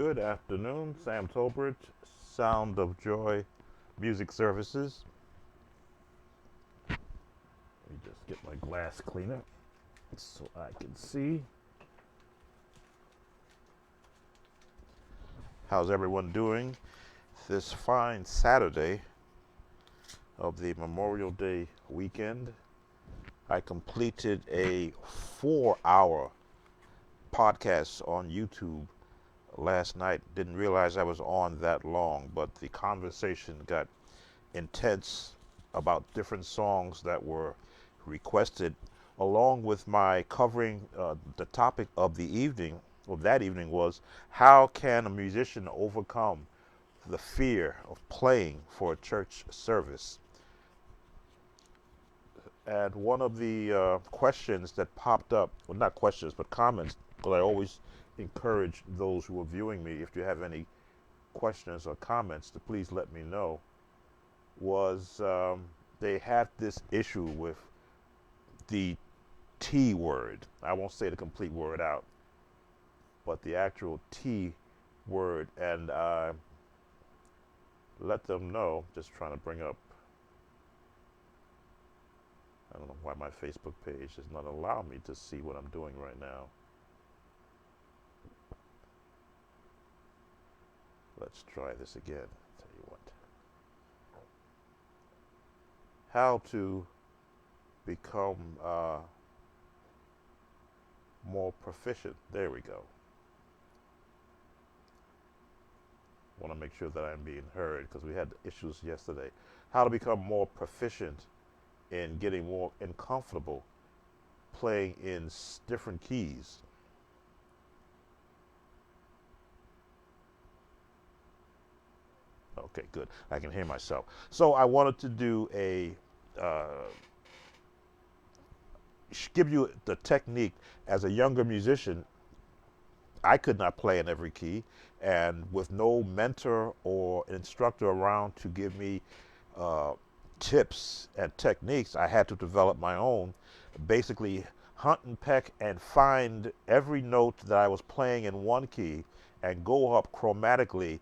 Good afternoon, Sam Tolbert, Sound of Joy Music Services. Let me just get my glass cleaner so I can see. How's everyone doing this fine Saturday of the Memorial Day weekend? I completed a 4-hour podcast on YouTube last night. Didn't realize I was on that long, but the conversation got intense about different songs that were requested, along with my covering the topic of the evening, or that evening, was how can a musician overcome the fear of playing for a church service. And one of the questions that popped up, well, not questions, but comments, because I always encourage those who are viewing me, if you have any questions or comments, to please let me know, was they had this issue with the T word. I won't say the complete word out, but the actual T word. And let them know, just trying to bring up, I don't know why my Facebook page does not allow me to see what I'm doing right now. Let's try this again. Tell you what. How to become more proficient. There we go. Want to make sure that I'm being heard because we had issues yesterday. How to become more proficient in getting more and comfortable playing in different keys. Okay, good. I can hear myself. So I wanted to do a give you the technique. As a younger musician, I could not play in every key, and with no mentor or instructor around to give me tips and techniques, I had to develop my own. Basically, hunt and peck and find every note that I was playing in one key and go up chromatically,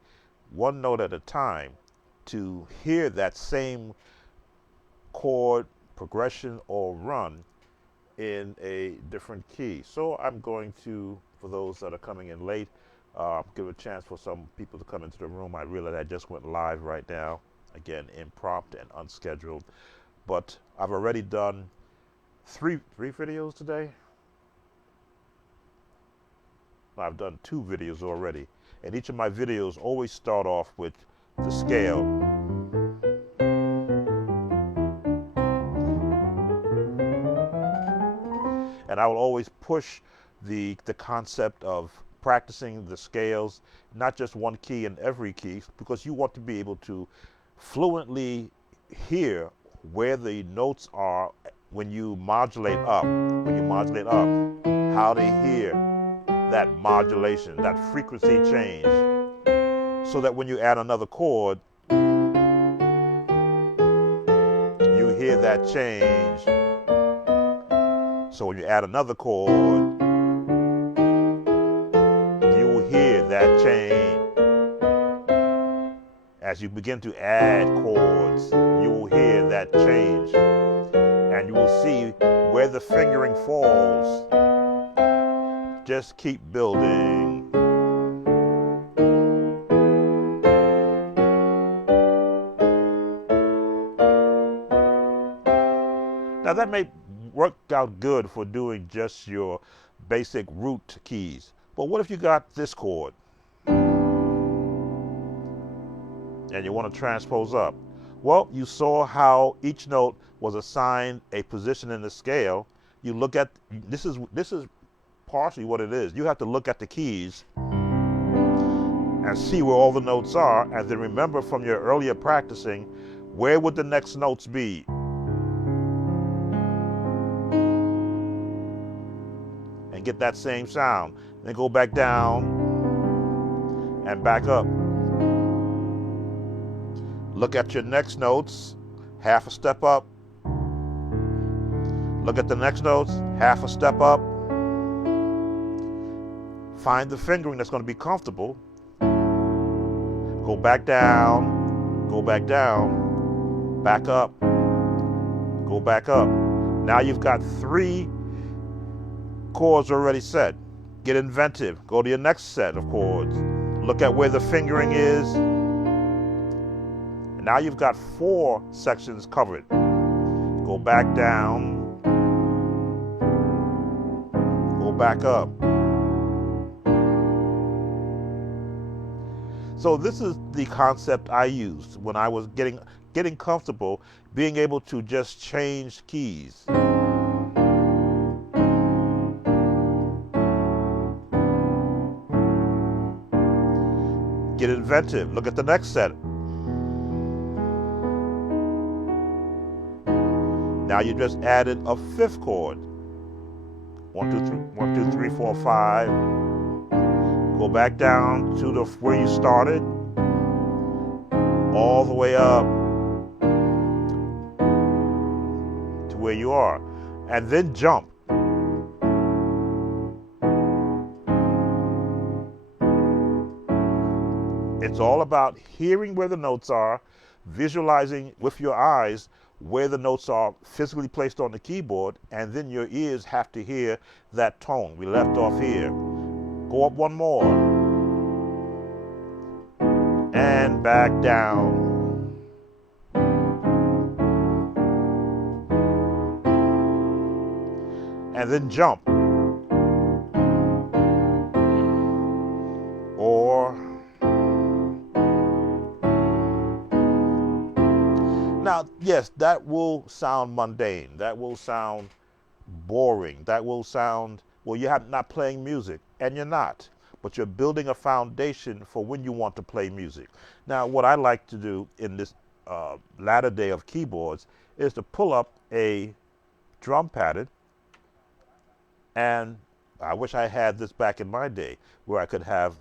one note at a time, to hear that same chord progression or run in a different key. So I'm going to, for those that are coming in late, give a chance for some people to come into the room. I realize I just went live right now, again, impromptu and unscheduled, but I've already done three videos today. I've done 2 videos already, and each of my videos always start off with the scale. And I will always push the concept of practicing the scales, not just one key in every key, because you want to be able to fluently hear where the notes are when you modulate up. When you modulate up, how they hear that modulation, that frequency change, so that when you add another chord, you hear that change. So when you add another chord, you will hear that change. As you begin to add chords, you will hear that change. And you will see where the fingering falls. Just keep building. Now that may work out good for doing just your basic root keys. But what if you got this chord and you want to transpose up? Well, you saw how each note was assigned a position in the scale. You look at, this is partially what it is. You have to look at the keys and see where all the notes are, and then remember from your earlier practicing, where would the next notes be? And get that same sound. Then go back down and back up. Look at your next notes, half a step up. Look at the next notes, half a step up. Find the fingering that's going to be comfortable, Go back down, go back down, back up, go back up. Now you've got 3 chords already set. Get inventive. Go to your next set of chords. Look at where the fingering is. And now you've got 4 sections covered. Go back down. Go back up. So this is the concept I used when I was getting comfortable being able to just change keys. Get inventive. Look at the next set. Now you just added a 5th chord. 1, 2, 3, 1, 2, 3, 4, 5. Go back down to where you started, all the way up to where you are, and then jump. It's all about hearing where the notes are, visualizing with your eyes where the notes are physically placed on the keyboard, and then your ears have to hear that tone. We left off here. Go up 1 more. And back down. And then jump. Or now, yes, that will sound mundane. That will sound boring. That will sound, well, you're not playing music, and you're not. But you're building a foundation for when you want to play music. Now, what I like to do in this latter day of keyboards is to pull up a drum pattern, and I wish I had this back in my day, where I could have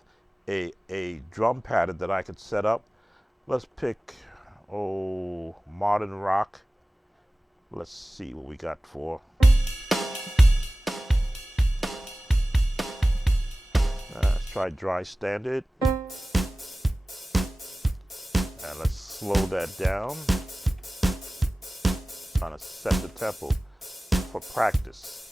a drum pattern that I could set up. Let's pick, modern rock. Let's see what we got for. Let's try dry standard. And let's slow that down. Trying to set the tempo for practice.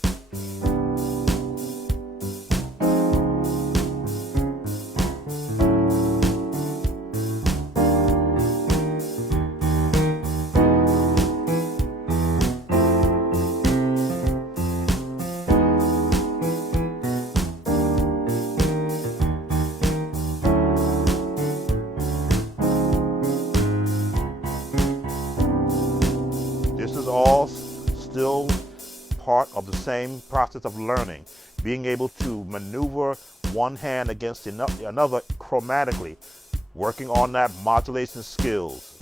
All still part of the same process of learning, being able to maneuver one hand against another chromatically, working on that modulation skills.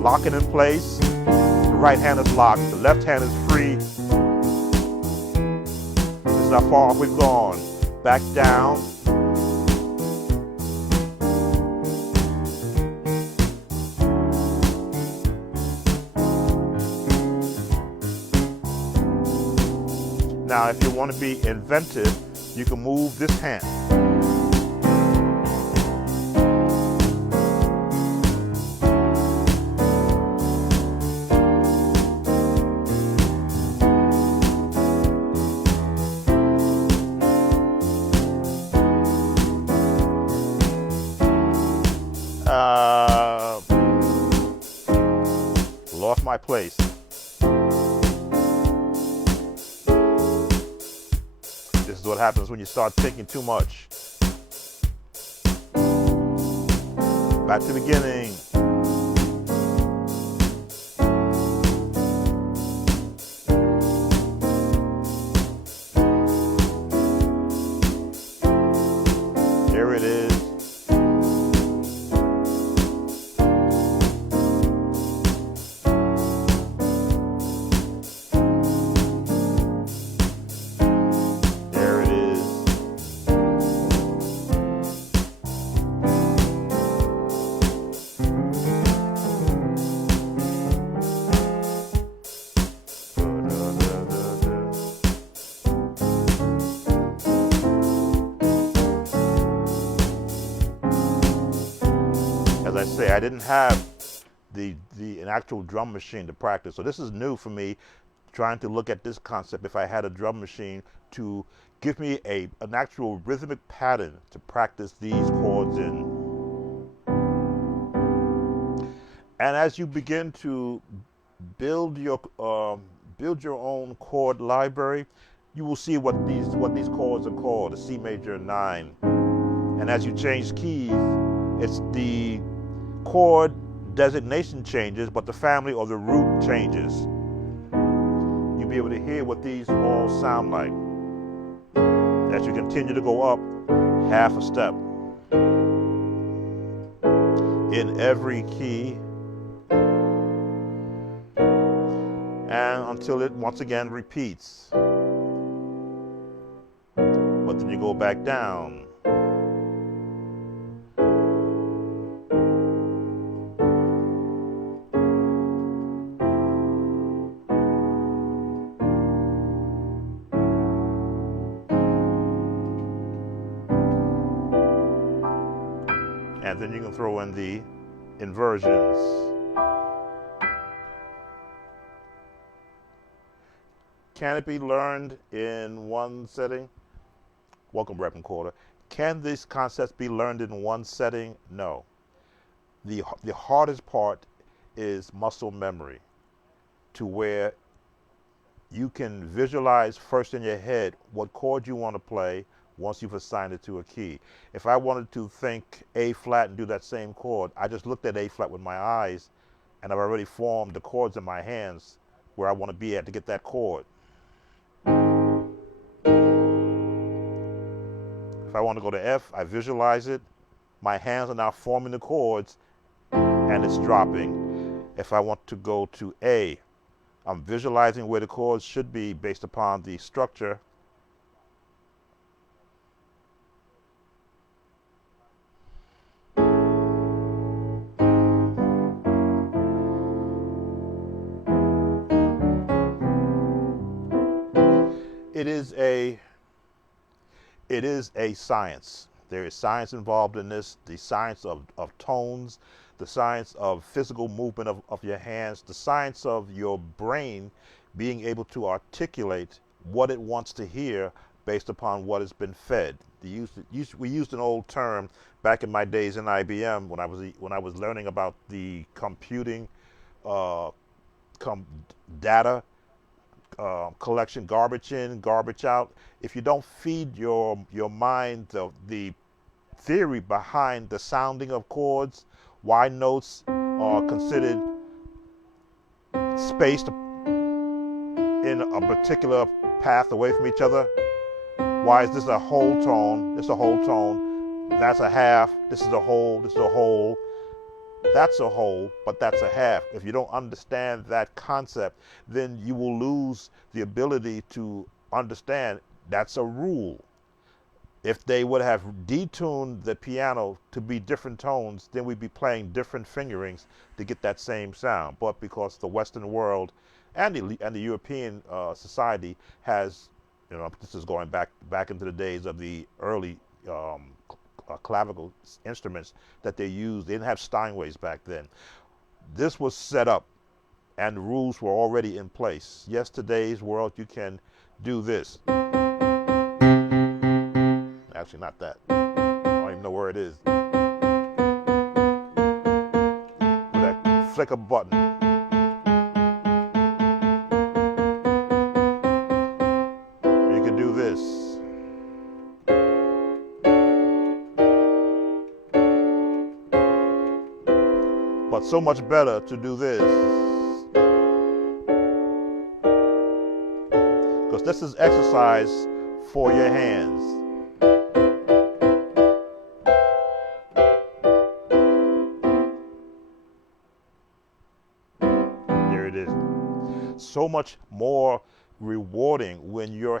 Locking in place, the right hand is locked, the left hand is free. This is how far we've gone. Back down. Now, if you want to be inventive, you can move this hand. Lost my place. This is what happens when you start thinking too much. Back to the beginning. There it is. I say, I didn't have an actual drum machine to practice. So this is new for me, trying to look at this concept. If I had a drum machine to give me an actual rhythmic pattern to practice these chords in. And as you begin to build your own chord library, you will see what these chords are called: the C major 9. And as you change keys, it's the chord designation changes, but the family or the root changes. You'll be able to hear what these all sound like as you continue to go up half a step in every key, and until it once again repeats. But then you go back down. And then you can throw in the inversions. Can it be learned in one setting? Welcome, Rep and Quarter. Can these concepts be learned in one setting? No. The hardest part is muscle memory, to where you can visualize first in your head what chord you want to play once you've assigned it to a key. If I wanted to think A flat and do that same chord, I just looked at A flat with my eyes, and I've already formed the chords in my hands where I want to be at to get that chord. If I want to go to F, I visualize it. My hands are now forming the chords, and it's dropping. If I want to go to A, I'm visualizing where the chords should be based upon the structure. It is a science. There is science involved in this, the science of tones, the science of physical movement of your hands, the science of your brain being able to articulate what it wants to hear based upon what has been fed. We used an old term back in my days in IBM when I was learning about the computing data collection, garbage in, garbage out. If you don't feed your mind the theory behind the sounding of chords, why notes are considered spaced in a particular path away from each other. Why is this a whole tone? This is a whole tone. That's a half. This is a whole. This is a whole. That's a whole, but that's a half. If you don't understand that concept, then you will lose the ability to understand that's a rule. If they would have detuned the piano to be different tones, then we'd be playing different fingerings to get that same sound. But because the Western world and the European society has, this is going back into the days of the early clavicle instruments that they used. They didn't have Steinways back then. This was set up, and the rules were already in place. Yes, today's world, you can do this. Actually, not that. I don't even know where it is. With that flick of a button. You can do this. But so much better to do this, because this is exercise for your hands. There it is. So much more rewarding when you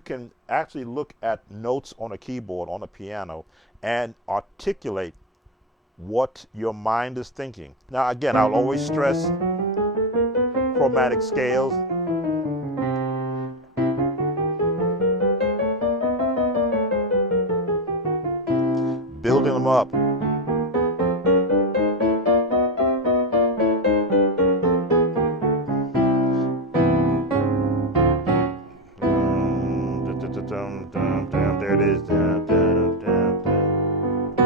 can actually look at notes on a keyboard, on a piano, and articulate what your mind is thinking. Now, again, I'll always stress chromatic scales. Building them up. dum, dum, dum. There it is. Dum, dum, dum, dum.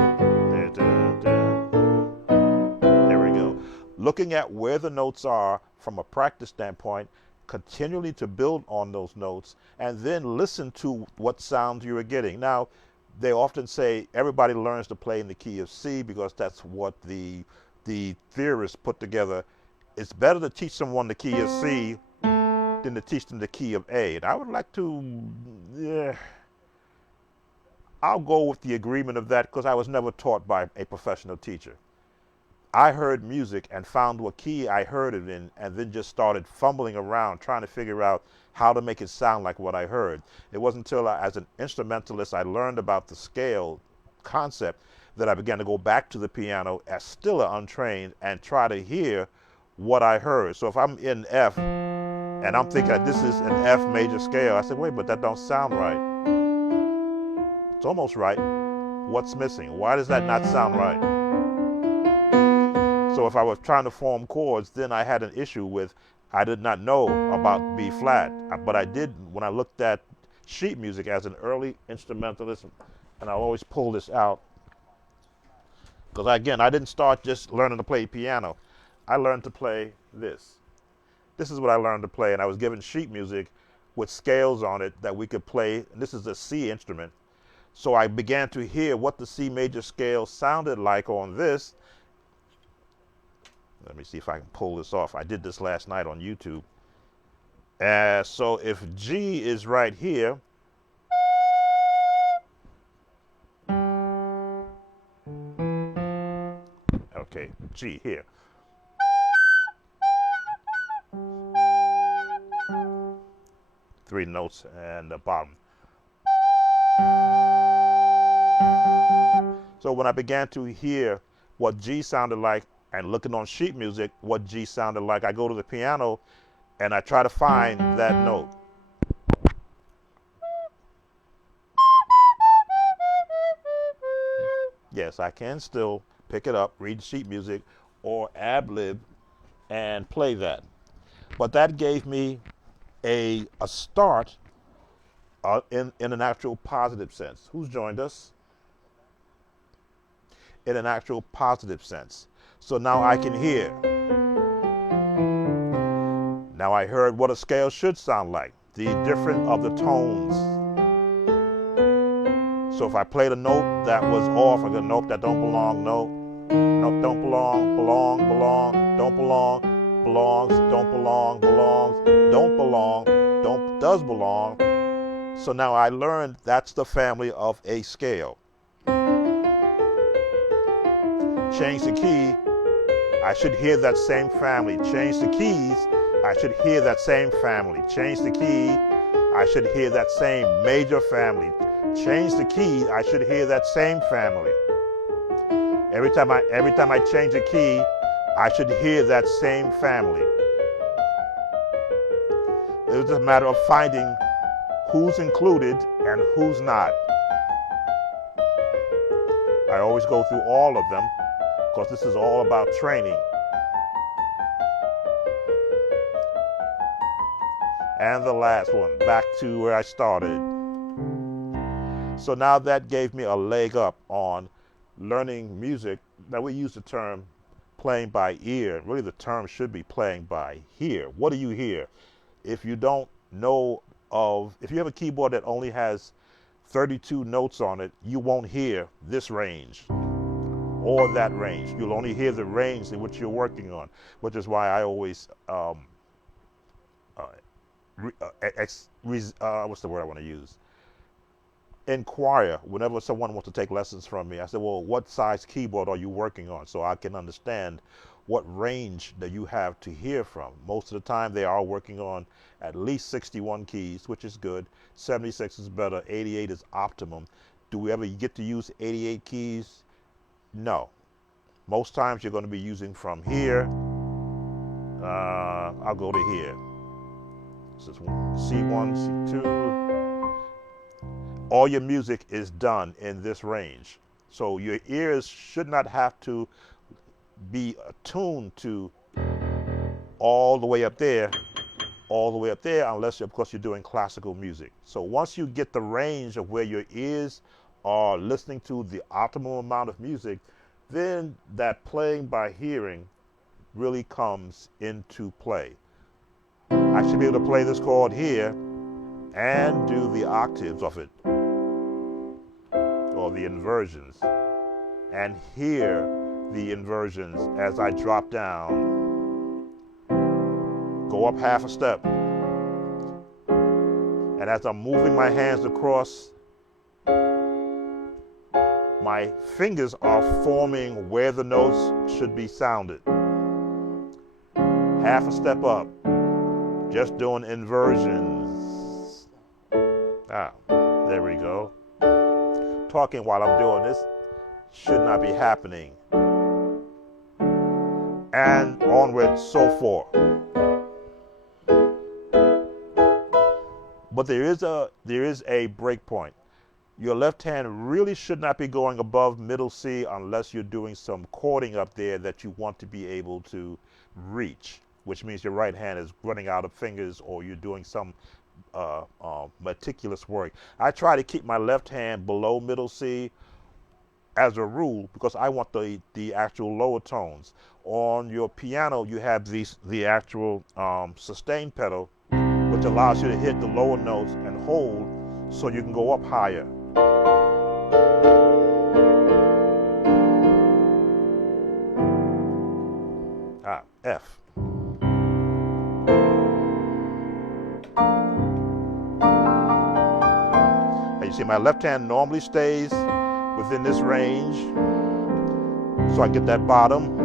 Dum, dum. There we go. Looking at where the notes are from a practice standpoint, continually to build on those notes, and then listen to what sounds you are getting. Now, they often say everybody learns to play in the key of C because that's what the theorists put together. It's better to teach someone the key of C than to teach them the key of A. And I would like to, I'll go with the agreement of that because I was never taught by a professional teacher. I heard music and found what key I heard it in, and then just started fumbling around trying to figure out how to make it sound like what I heard. It wasn't until as an instrumentalist I learned about the scale concept that I began to go back to the piano as still untrained and try to hear what I heard. So if I'm in F and I'm thinking that this is an F major scale, I said, wait, but that don't sound right. It's almost right. What's missing? Why does that not sound right? So if I was trying to form chords, then I had an issue with, I did not know about B flat, but I did when I looked at sheet music as an early instrumentalist, and I always pull this out, because again, I didn't start just learning to play piano. I learned to play this. This is what I learned to play, and I was given sheet music with scales on it that we could play. And this is a C instrument. So I began to hear what the C major scale sounded like on this. Let me see if I can pull this off. I did this last night on YouTube. So if G is right here, okay, G here. Three notes and the bottom. So when I began to hear what G sounded like, and looking on sheet music what G sounded like, I go to the piano and I try to find that note. Yes, I can still pick it up, read sheet music or ad-lib and play that. But that gave me a start in an actual positive sense. Who's joined us? In an actual positive sense. So now I can hear. Now I heard what a scale should sound like, the difference of the tones. So if I played a note that was off, I got a note that don't belong, note don't belong, don't belong, belongs, don't belong, belongs, don't belong, does belong. So now I learned that's the family of a scale. Change the key, I should hear that same family. Change the keys, I should hear that same family. Change the key, I should hear that same major family. Change the key, I should hear that same family. Every time I change the key, I should hear that same family. It was a matter of finding who's included and who's not. I always go through all of them because this is all about training. And the last one, back to where I started. So now that gave me a leg up on learning music. Now we use the term playing by ear. Really the term should be playing by hear. What do you hear? If you don't know if you have a keyboard that only has 32 notes on it, you won't hear this range or that range. You'll only hear the range in which you're working on, which is why I always, what's the word I want to use? Inquire whenever someone wants to take lessons from me. I said, well, what size keyboard are you working on so I can understand what range that you have to hear from. Most of the time they are working on at least 61 keys, which is good. 76 is better, 88 is optimum. Do we ever get to use 88 keys? No. Most times you're going to be using from here. I'll go to here. This is C1, C2. All your music is done in this range. So your ears should not have to be attuned to all the way up there all the way up there unless, of course, you're doing classical music. So once you get the range of where your ears are listening to the optimal amount of music, then that playing by hearing really comes into play. I should be able to play this chord here and do the octaves of it, or the inversions, and hear the inversions as I drop down, go up half a step, and as I'm moving my hands across, my fingers are forming where the notes should be sounded. Half a step up, just doing inversions. There we go. Talking while I'm doing this should not be happening. And onward, so forth. But there is a break point. Your left hand really should not be going above middle C unless you're doing some chording up there that you want to be able to reach, which means your right hand is running out of fingers or you're doing some meticulous work. I try to keep my left hand below middle C as a rule because I want the actual lower tones. On your piano, you have the actual sustain pedal, which allows you to hit the lower notes and hold so you can go up higher. F. And you see my left hand normally stays within this range, so I get that bottom.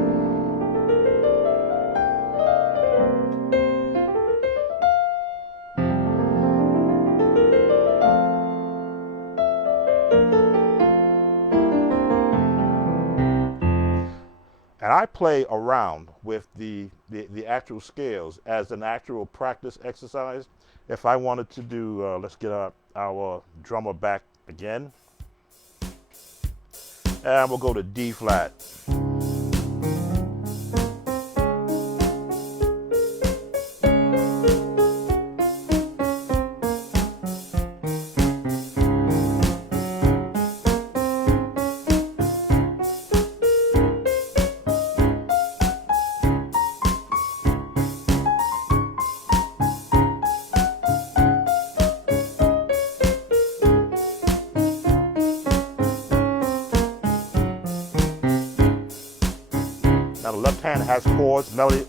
And I play around with the actual scales as an actual practice exercise. If I wanted to do, let's get our drummer back again. And we'll go to D flat. Now the left hand has chords, melody.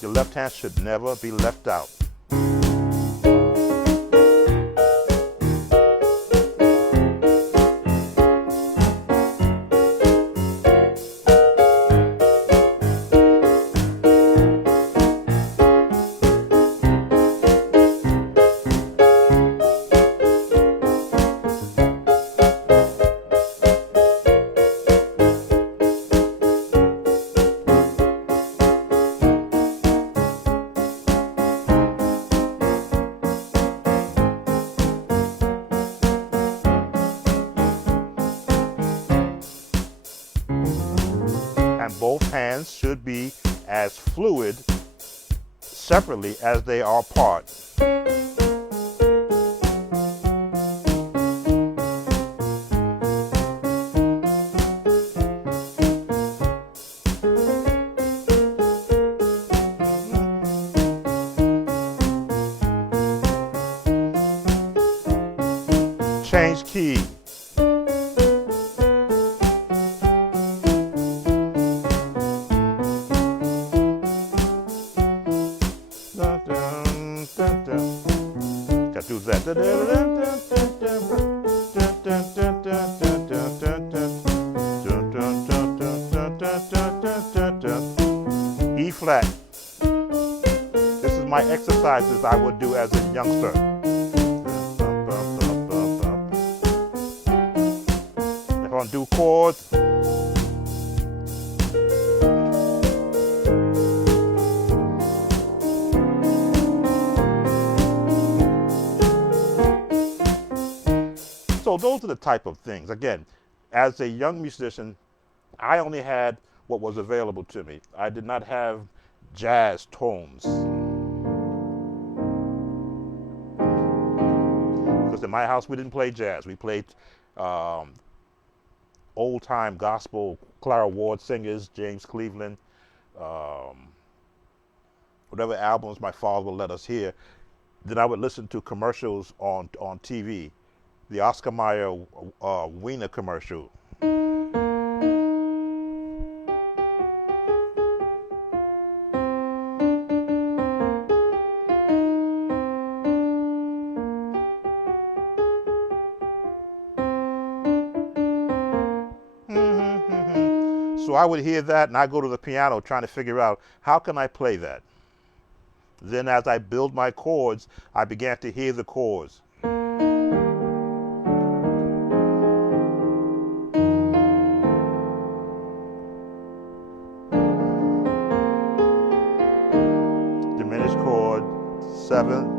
Your left hand should never be left out. Both hands should be as fluid separately as they are apart. Change key. Do that. E flat. This is my exercises I would do as a youngster. If I do chords, those are the type of things. Again, as a young musician, I only had what was available to me. I did not have jazz tones. Because in my house, we didn't play jazz. We played old-time gospel, Clara Ward singers, James Cleveland, whatever albums my father would let us hear. Then I would listen to commercials on TV. The Oscar Mayer Wiener commercial. So I would hear that and I go to the piano trying to figure out how can I play that. Then as I build my chords, I began to hear the chords. Diminished chord, 7.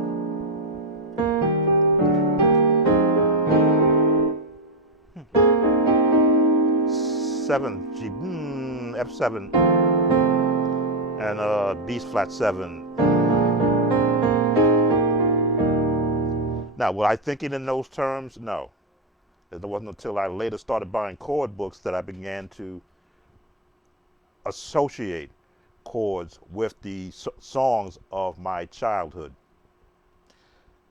G, F7, and B flat 7. Now, was I thinking in those terms? No. It wasn't until I later started buying chord books that I began to associate chords with the songs of my childhood.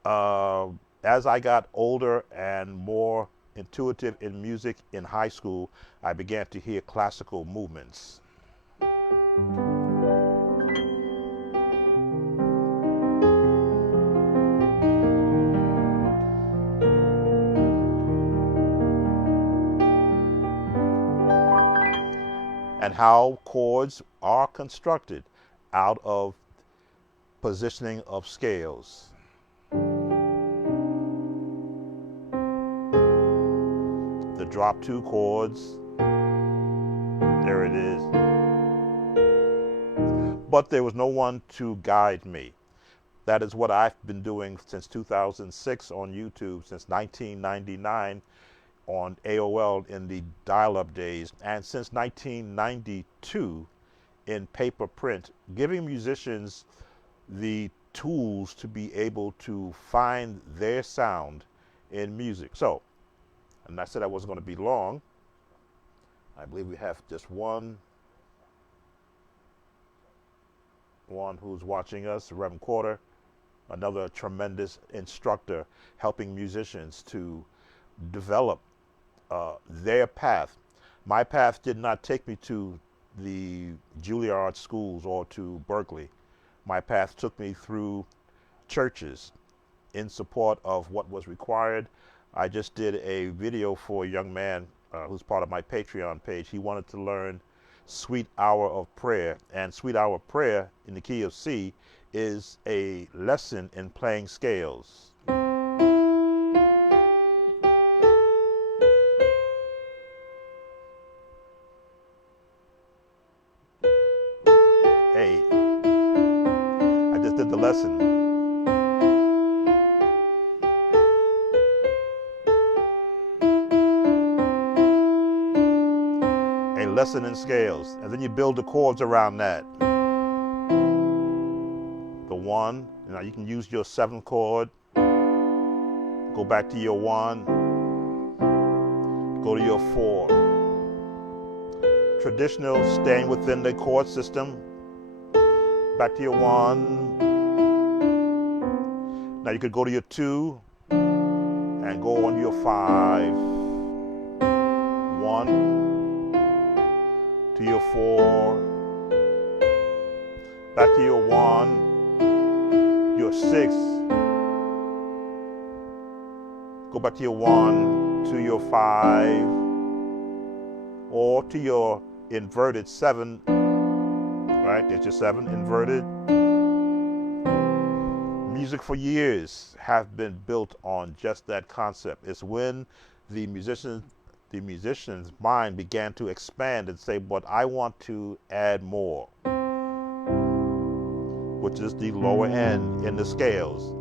As I got older and more intuitive in music in high school, I began to hear classical movements. And how chords are constructed out of positioning of scales. The drop 2 chords, there it is. But there was no one to guide me. That is what I've been doing since 2006 on YouTube, since 1999 on AOL in the dial-up days, and since 1992 in paper print, giving musicians the tools to be able to find their sound in music. So, and I said I wasn't going to be long. I believe we have just one who's watching us, Reverend Quarter, another tremendous instructor helping musicians to develop their path. My path did not take me to the Juilliard schools or to Berkeley. My path took me through churches in support of what was required. I just did a video for a young man who's part of my Patreon page. He wanted to learn Sweet Hour of Prayer, and Sweet Hour of Prayer in the key of C is a lesson in playing scales. Hey, I just did the lesson. A lesson in scales, and then you build the chords around that. The 1, you know, you can use your 7th chord, go back to your 1, go to your 4. Traditional, staying within the chord system, back to your 1. Now you could go to your 2 and go on your 5. 1 to your 4, back to your 1, your 6, go back to your 1, to your 5, or to your inverted 7, right? There's your 7 inverted. Music for years have been built on just that concept. It's when the musician's mind began to expand and say, but I want to add more, which is the lower end in the scales.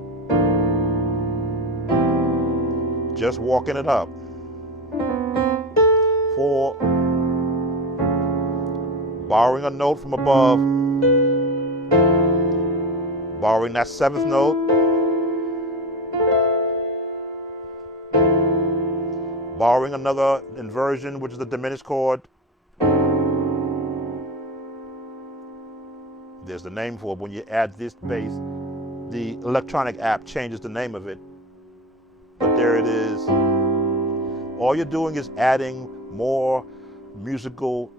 just walking it up. 4, borrowing a note from above, borrowing that 7th note, borrowing another inversion, which is the diminished chord. There's the name for it. When you add this bass, the electronic app changes the name of it. But there it is. All you're doing is adding more musical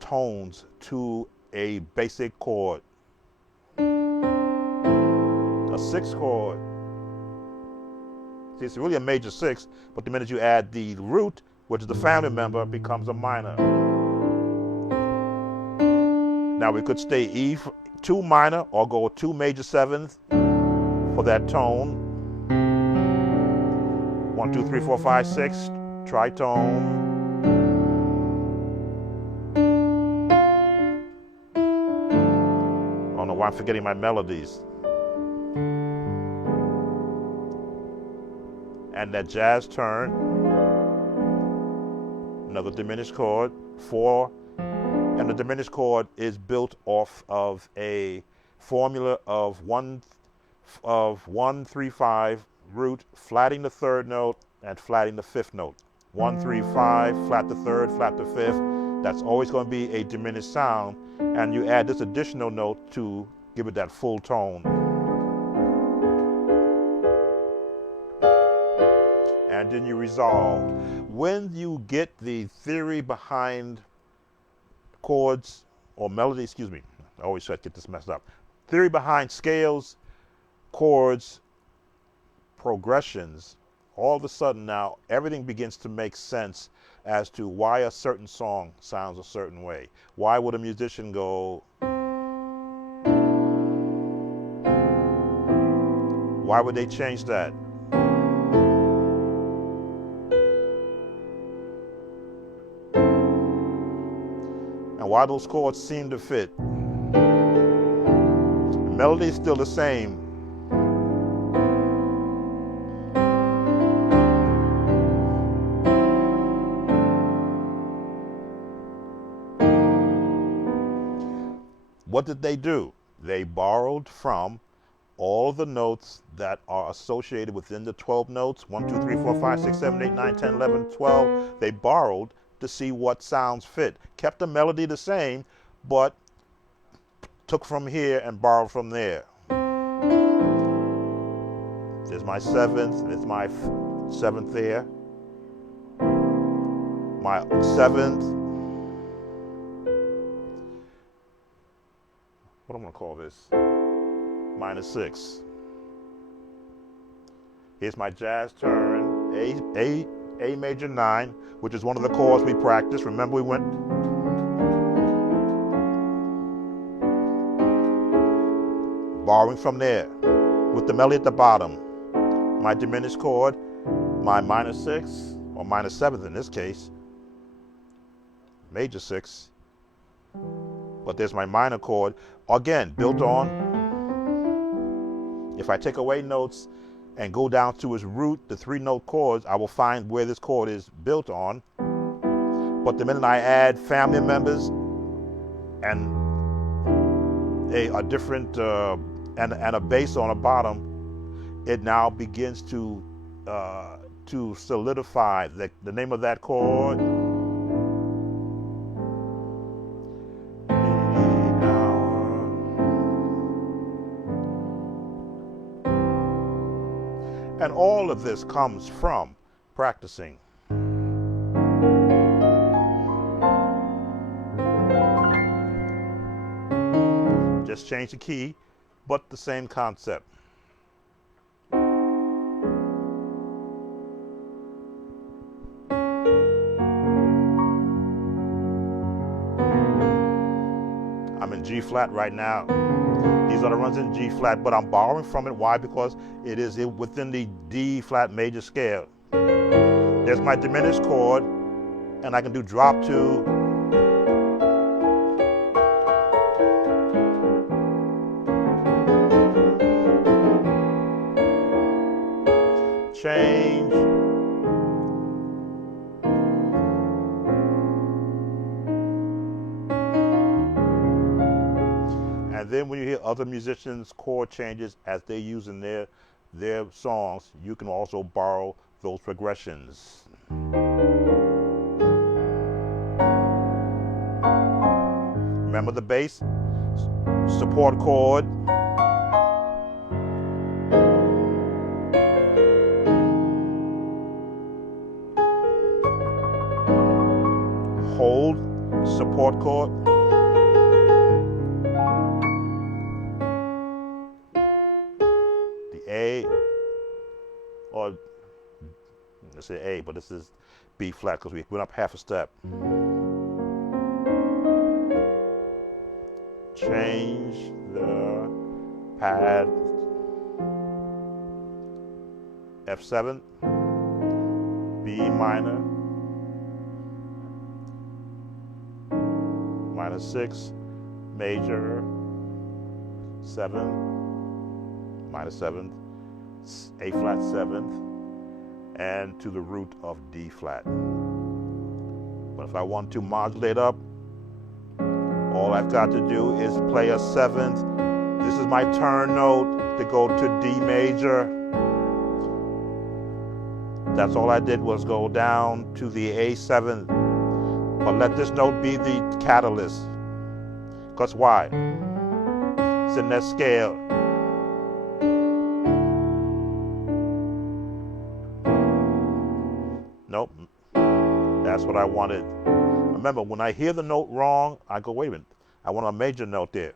tones to a basic chord. A 6th chord. See, it's really a major 6, but the minute you add the root, which is the family member, it becomes a minor. Now we could stay E2 minor or go 2 major 7th for that tone. 1, 2, 3, 4, 5, 6, tritone. I don't know why I'm forgetting my melodies. And that jazz turn, another diminished chord, 4, and the diminished chord is built off of a formula of 1, 3, 5, root, flatting the 3rd note and flatting the 5th note. 1, 3, 5, flat the 3rd, flat the 5th. That's always going to be a diminished sound, and you add this additional note to give it that full tone. And then you resolve. When you get the theory behind chords or melody, excuse me, I always try to get this messed up. Theory behind scales, chords, progressions, all of a sudden now everything begins to make sense as to why a certain song sounds a certain way. Why would a musician go, why would they change that? And why those chords seem to fit. The melody is still the same. What did they do? They borrowed from all the notes that are associated within the 12 notes, 1, 2, 3, 4, 5, 6, 7, 8, 9, 10, 11, 12. They borrowed to see what sounds fit. Kept the melody the same, but took from here and borrowed from there. There's my 7th, there's my 7th there. My 7th. What am I gonna call this? Minor 6. Here's my jazz turn, A major 9, which is one of the chords we practiced. Remember we went borrowing from there with the melody at the bottom. My diminished chord, my minor 6, or minor 7th in this case, major 6. But there's my minor chord, again, built on. If I take away notes and go down to its root, the 3-note chords, I will find where this chord is built on. But the minute I add family members and a different, and a bass on the bottom, it now begins to solidify the name of that chord. And all of this comes from practicing. Just change the key, but the same concept. I'm in G flat right now. These are the runs in G flat, but I'm borrowing from it. Why? Because it is within the D flat major scale. There's my diminished chord, and I can do drop 2. Change. And then when you hear other musicians' chord changes as they use in their songs, you can also borrow those progressions. Remember the bass? Support chord. Hold, support chord. The A, or let's say A, but this is B flat because we went up half a step. Change the pad. F7, B minor, minor 6, major, 7, minor 7th, A flat 7th, and to the root of D flat. But if I want to modulate up, all I've got to do is play a 7th. This is my turn note to go to D major. That's all I did was go down to the A7. But let this note be the catalyst. Because why? It's in that scale. Nope. That's what I wanted. Remember, when I hear the note wrong, I go, wait a minute. I want a major note there.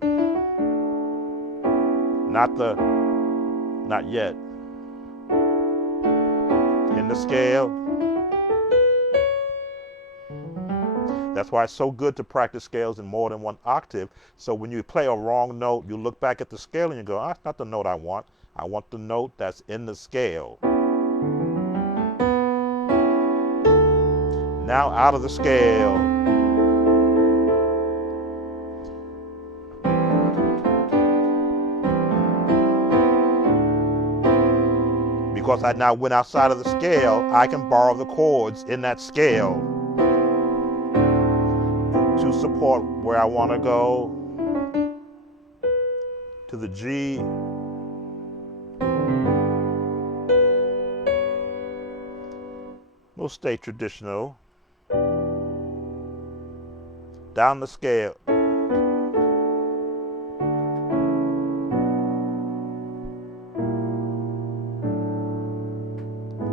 Not yet. In the scale. That's why it's so good to practice scales in more than one octave. So when you play a wrong note, you look back at the scale and you go, that's not the note I want. I want the note that's in the scale. Now out of the scale. Because I now went outside of the scale, I can borrow the chords in that scale to support where I want to go, to the G, we'll stay traditional, down the scale.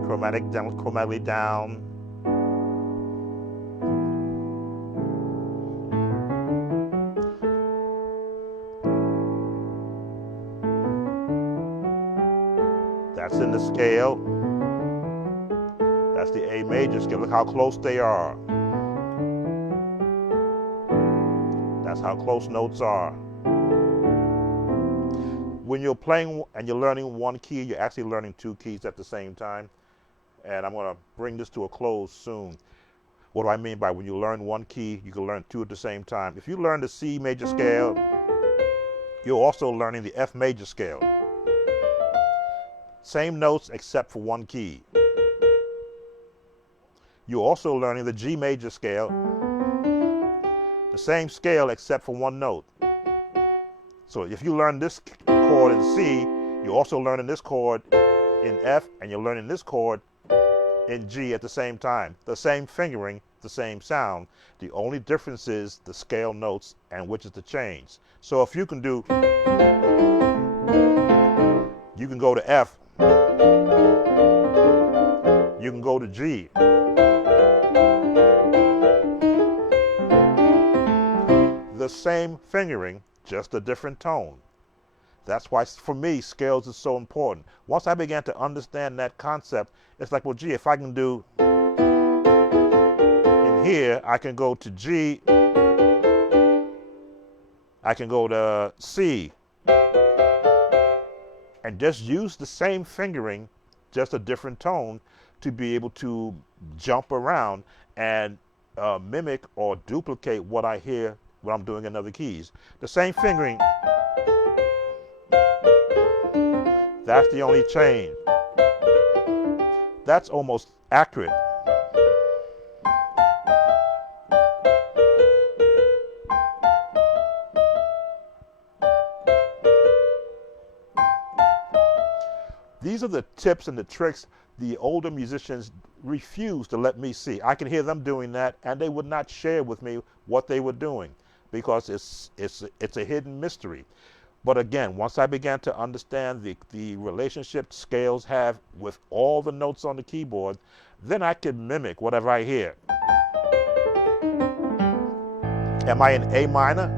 Chromatic down, chromatically down. That's in the scale. That's the A major scale. Look how close they are. That's how close notes are. When you're playing and you're learning one key, you're actually learning two keys at the same time. And I'm going to bring this to a close soon. What do I mean by when you learn one key, you can learn two at the same time? If you learn the C major scale, you're also learning the F major scale. Same notes except for one key. You're also learning the G major scale, the same scale except for one note. So if you learn this chord in C, you're also learning this chord in F, and you're learning this chord in G at the same time. The same fingering, the same sound. The only difference is the scale notes and which is the change. So if you can do, you can go to F, you can go to G. The same fingering, just a different tone. That's why, for me, scales is so important. Once I began to understand that concept, it's like, well, gee, if I can do in here, I can go to G, I can go to C, and just use the same fingering, just a different tone, to be able to jump around and mimic or duplicate what I hear when I'm doing in other keys. The same fingering, that's the only change. That's almost accurate. These are the tips and the tricks the older musicians refuse to let me see. I can hear them doing that, and they would not share with me what they were doing because it's a hidden mystery. But again, once I began to understand the relationship scales have with all the notes on the keyboard, then I can mimic whatever I hear. Am I in A minor?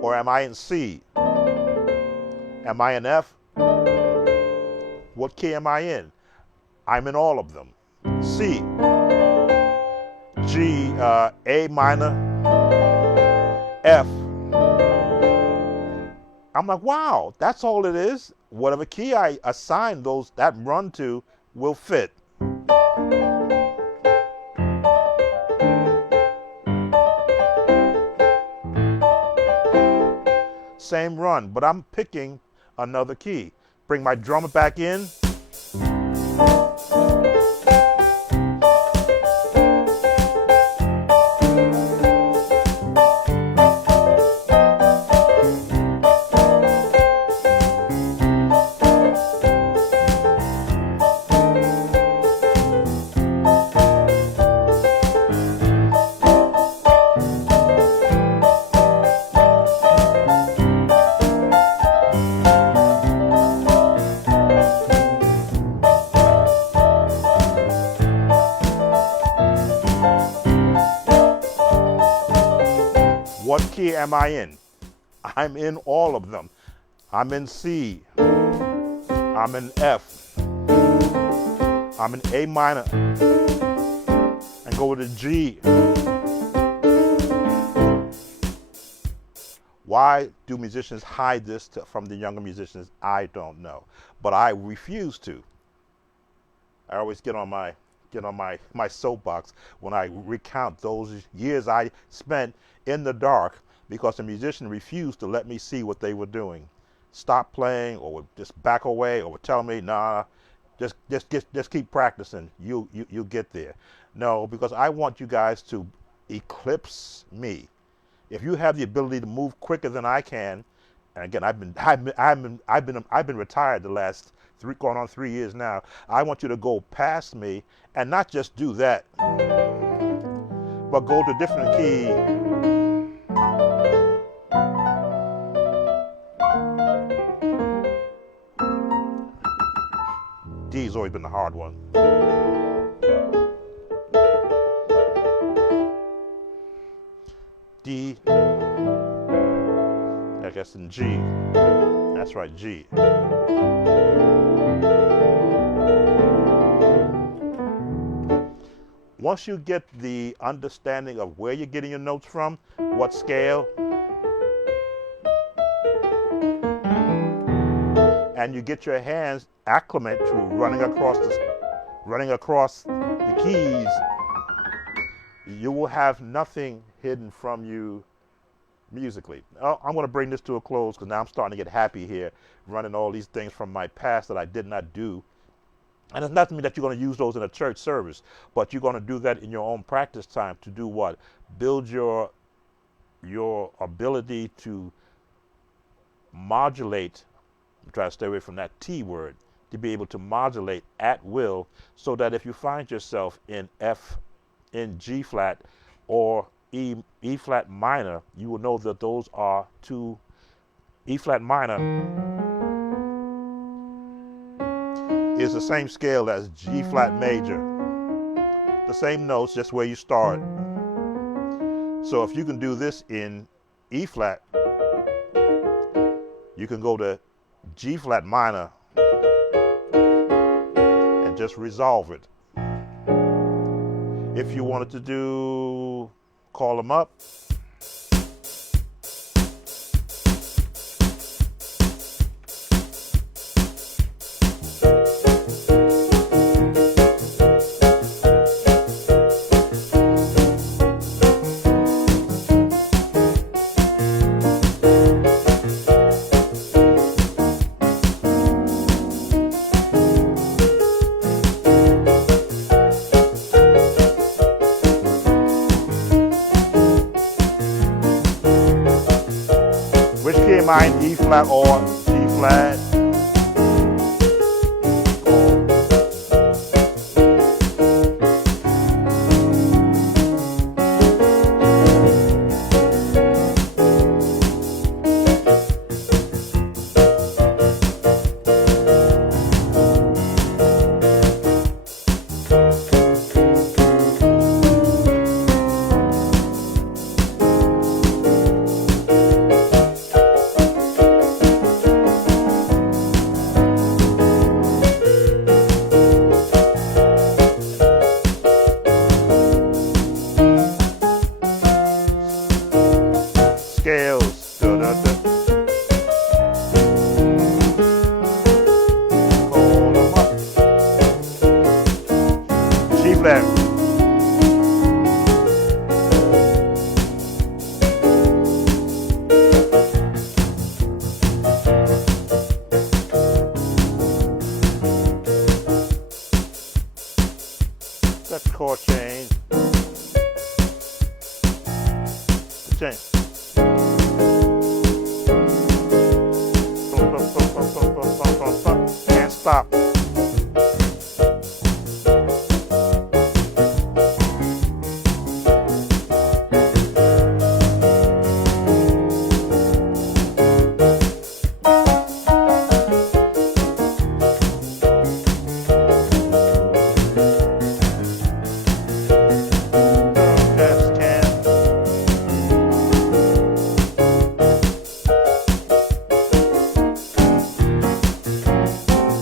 Or am I in C? Am I in F? What key am I in? I'm in all of them. C, G, A minor, F. I'm like, wow, that's all it is. Whatever key I assign that run to will fit. Same run, but I'm picking another key. Bring my drummer back in. What key am I in? I'm in all of them. I'm in C. I'm in F. I'm in A minor. And go to G. Why do musicians hide this from the younger musicians? I don't know. But I refuse to. I always get on my soapbox when I recount those years I spent in the dark because the musician refused to let me see what they were doing. Stop playing, or would just back away, or would tell me, nah, just keep practicing. You'll get there. No, because I want you guys to eclipse me. If you have the ability to move quicker than I can, and again, I've been retired the last going on 3 years now. I want you to go past me and not just do that, but go to different key. D's always been the hard one. D, I guess in G. That's right, G. Once you get the understanding of where you're getting your notes from, what scale, and you get your hands acclimate to running across the keys, you will have nothing hidden from you musically. I'm going to bring this to a close because now I'm starting to get happy here, running all these things from my past that I did not do. And it's not to mean that you're going to use those in a church service, but you're going to do that in your own practice time to do what? Build your ability to modulate. I'm trying to stay away from that T word, to be able to modulate at will, so that if you find yourself in F, in G flat, or E flat minor, you will know that those are two. E flat minor is the same scale as G flat major. The same notes, just where you start. So if you can do this in E flat, you can go to G flat minor and just resolve it. If you wanted to do call them up, which key am I in? E flat or G flat?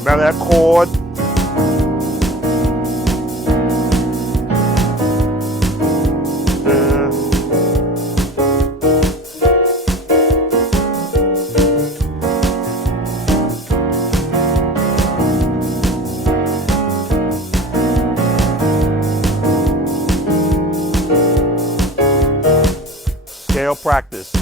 Remember that chord? Scale practice.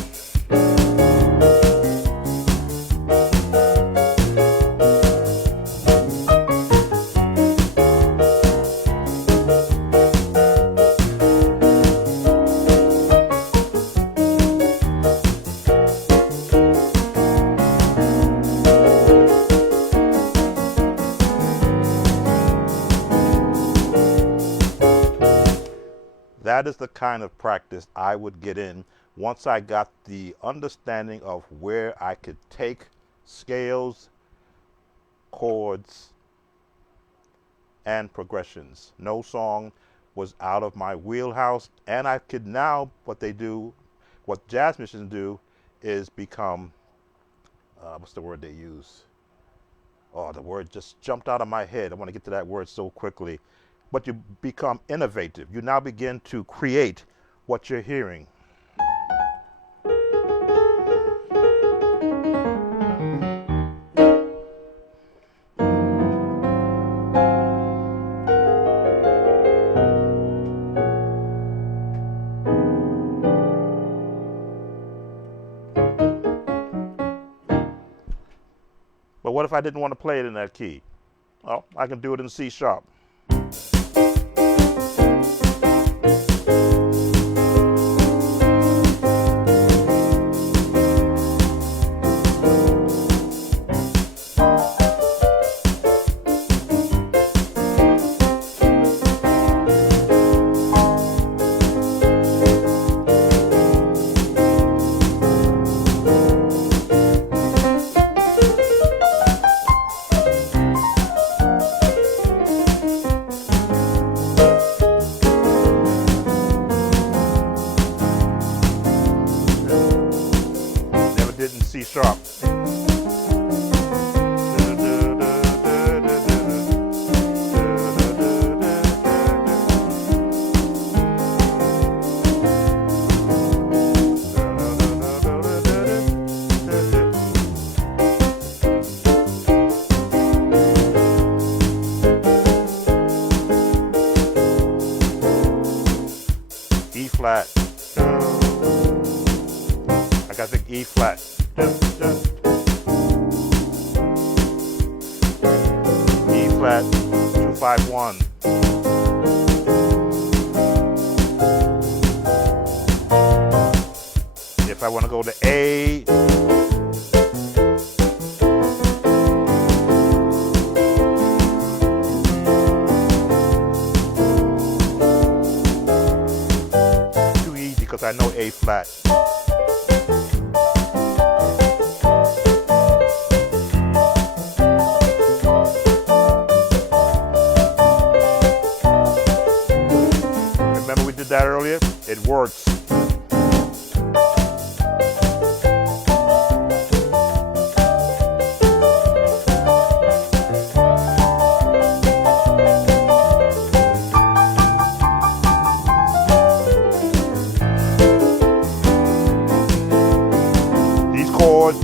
That is the kind of practice I would get in once I got the understanding of where I could take scales, chords, and progressions. No song was out of my wheelhouse, and I could now, what jazz musicians do is become, what's the word they use? Oh, the word just jumped out of my head. I want to get to that word so quickly. But you become innovative. You now begin to create what you're hearing. But what if I didn't want to play it in that key? Well, I can do it in C sharp. C sharp. E flat. I gotta think E flat. E flat, 2-5-1. If I want to go to A, too easy because I know A flat. Remember we did that earlier? It works. These chords,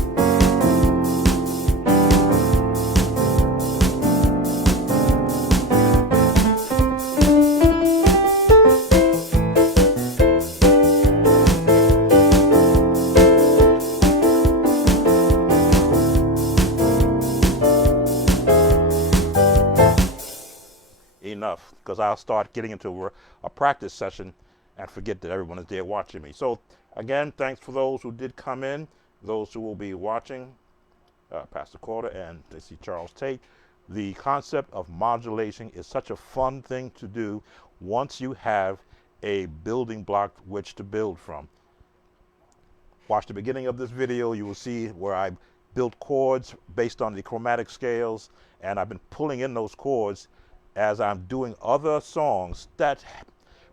enough, because I'll start getting into a practice session and forget that everyone is there watching me. So again, thanks for those who did come in, those who will be watching, Pastor Corder and they see Charles Tate. The concept of modulation is such a fun thing to do once you have a building block which to build from. Watch the beginning of this video, you will see where I built chords based on the chromatic scales, and I've been pulling in those chords as I'm doing other songs that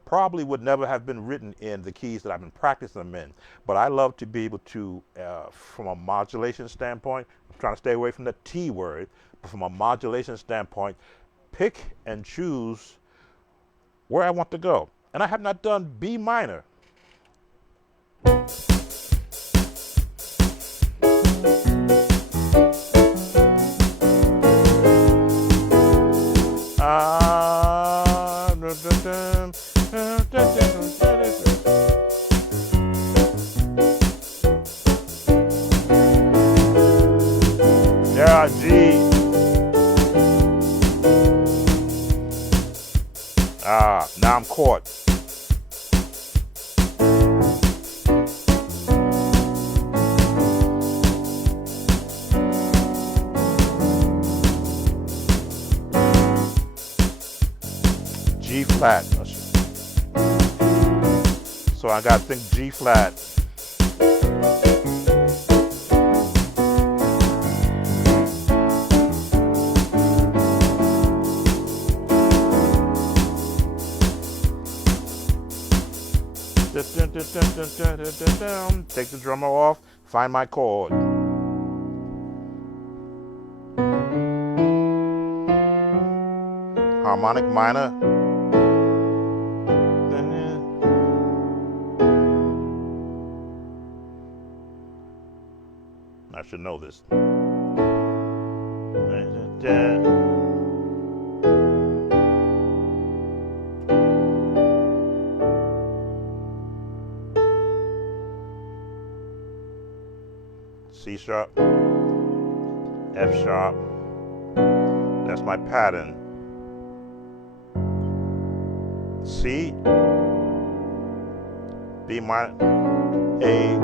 probably would never have been written in the keys that I've been practicing them in. But I love to be able to, from a modulation standpoint, I'm trying to stay away from the T word, but from a modulation standpoint, pick and choose where I want to go. And I have not done B minor. Yeah, G. Now I'm chord. G flat. So I gotta think G flat. Take the drummer off, find my chord. Harmonic minor. I should know this. C sharp, F sharp, that's my pattern. C, B minor, A,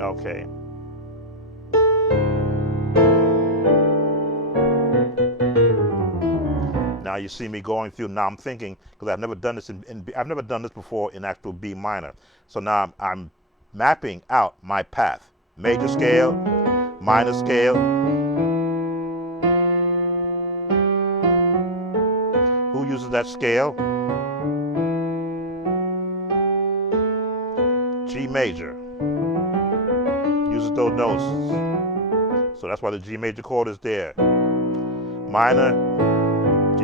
okay. Now you see me going through. Now I'm thinking, because I've never done this I've never done this before in actual B minor. So now I'm mapping out my path: major scale, minor scale. Who uses that scale? G major uses those notes. So that's why the G major chord is there. Minor.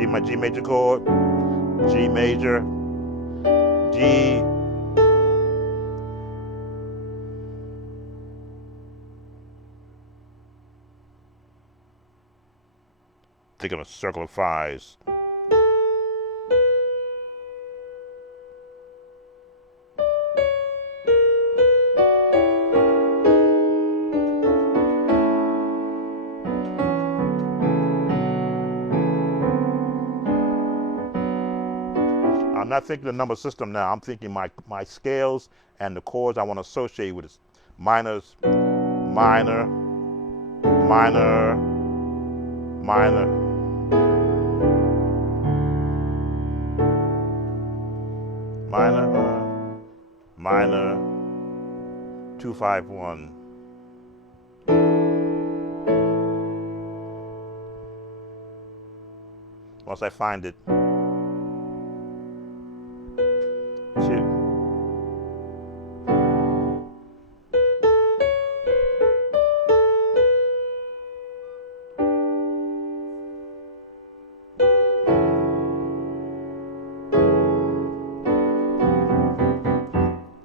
My G major chord, G major, G, think of a circle of fives. I'm not thinking the number system now. I'm thinking my scales and the chords I want to associate with it. Minors, minor, minor, minor. Minor, minor, 2-5-1. Once I find it,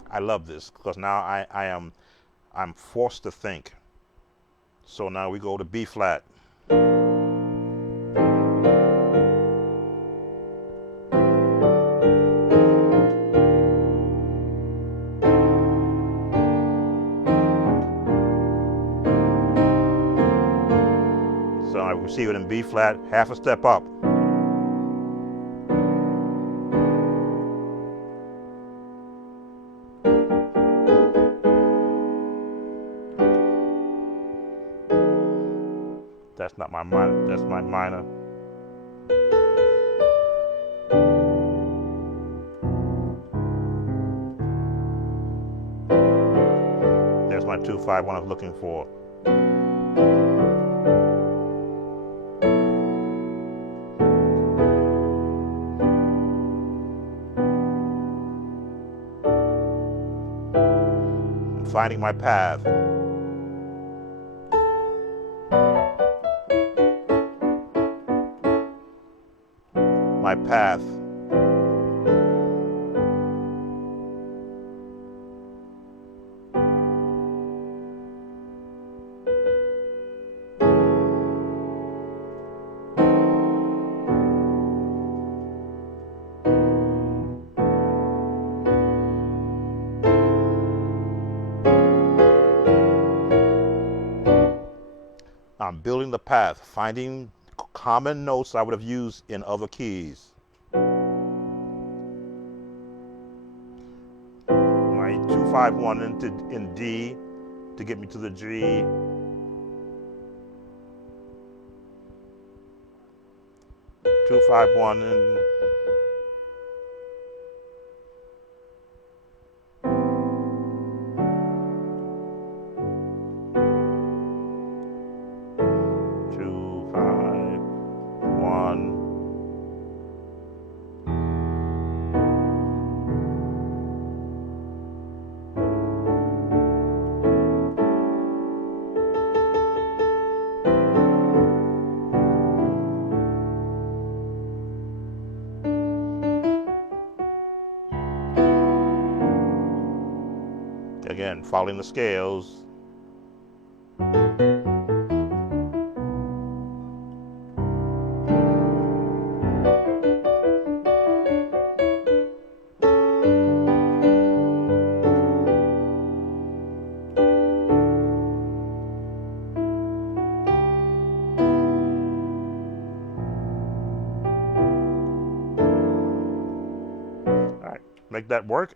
I love this because now I'm forced to think. So now we go to B flat. So I receive it in B flat, half a step up. That's not my minor, that's my minor. There's my 1 2 5 1 I was looking for. Finding my path. My path. I'm building the path, finding common notes I would have used in other keys. My 2 5 1 in D to get me to the G. Two 5 1 in again, following the scales. All right, make that work.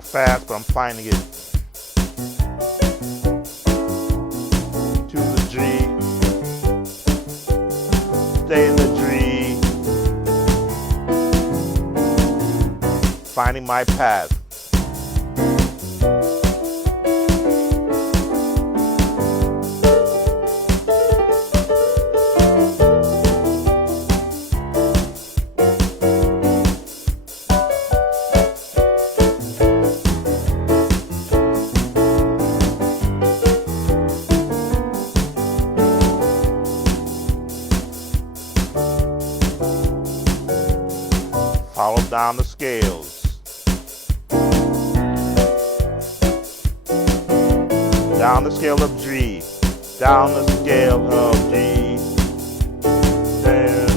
Fast, but I'm finding it. To the G. Stay in the G. Finding my path. Follow down the scales. Down the scale of G. Down the scale of G. Then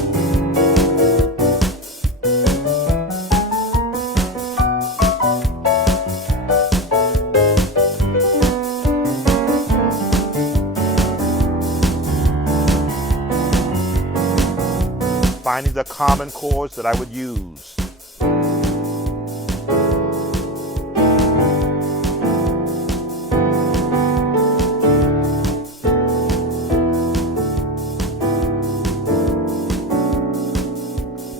finding the common chords that I would use.